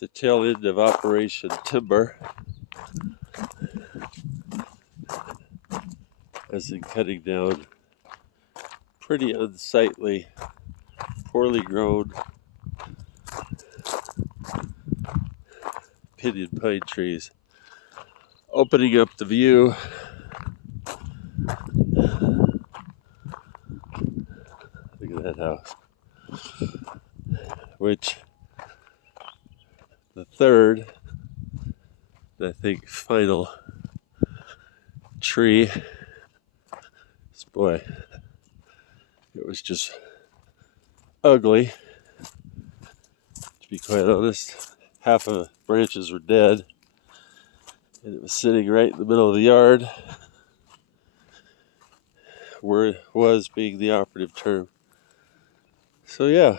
the tail end of Operation Timber, as in cutting down pretty unsightly, poorly grown Pinion Pine trees, opening up the view. Look at that house. Which the third, I think, final tree. Boy, it was just ugly, to be quite honest. Half of the branches were dead, and it was sitting right in the middle of the yard, where it was being the operative term. So yeah,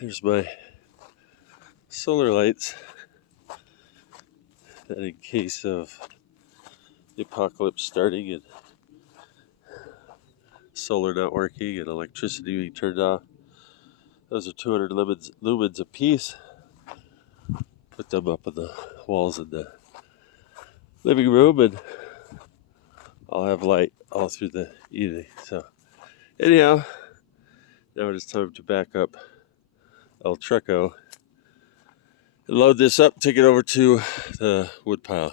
there's my solar lights, that in case of the apocalypse starting and solar not working and electricity being turned off. Those are 200 lumens a piece. Put them up on the walls in the living room, and I'll have light all through the evening. So anyhow, now it is time to back up El Treco and load this up, take it over to the woodpile.